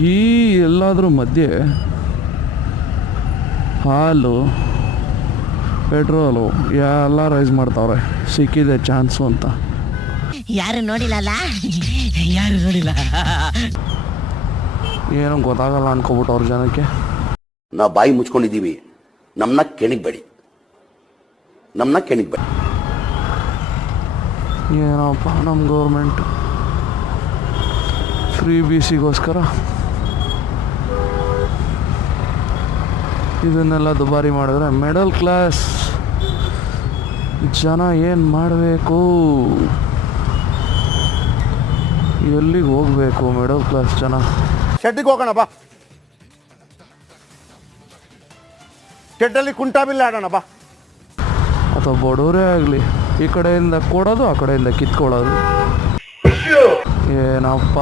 ಈ ಎಲ್ಲಾದರೂ ಮಧ್ಯೆ ಹಾಲು ಪೆಟ್ರೋಲು ಎಲ್ಲ ರೈಸ್ ಮಾಡ್ತಾವ್ರೆ, ಸಿಕ್ಕಿದೆ ಚಾನ್ಸು ಅಂತ. ಯಾರು ನೋಡಿಲ್ಲ, ಯಾರು ನೋಡಿಲ್ಲ, ಏನೋ ಗೊತ್ತಾಗಲ್ಲ ಅನ್ಕೋಬಿಟ್ಟು ಅವ್ರ ಜನಕ್ಕೆ. ನಾವು ಬಾಯಿ ಮುಚ್ಕೊಂಡಿದ್ದೀವಿ, ನಮ್ಮನ್ನ ಕೆಣಿಗ್ಬೇಡಿ. ಏನಪ್ಪ ನಮ್ಮ ಗೌರ್ಮೆಂಟ್ ಫ್ರೀ ಬಿ ಸಿಗೋಸ್ಕರ ಇದನ್ನೆಲ್ಲ ದುಬಾರಿ ಮಾಡಿದ್ರೆ ಮಿಡಲ್ ಕ್ಲಾಸ್ ಜನ ಏನು ಮಾಡಬೇಕು, ಎಲ್ಲಿಗೆ ಹೋಗಬೇಕು ಮಿಡಲ್ ಕ್ಲಾಸ್ ಜನ? ಶೆಡ್ಡಿಗೆ ಹೋಗೋಣ ಬಾ, ಶೆಡ್ಡಲ್ಲಿ ಕುಂಟಾಬಿಲ್ಲ ಆಡೋಣ ಬಾ. ಅಥವಾ ಬಡವರೇ ಆಗಲಿ, ಈ ಕಡೆಯಿಂದ ಕೊಡೋದು ಆ ಕಡೆಯಿಂದ ಕಿತ್ಕೊಳ್ಳೋದು. ಏನಪ್ಪ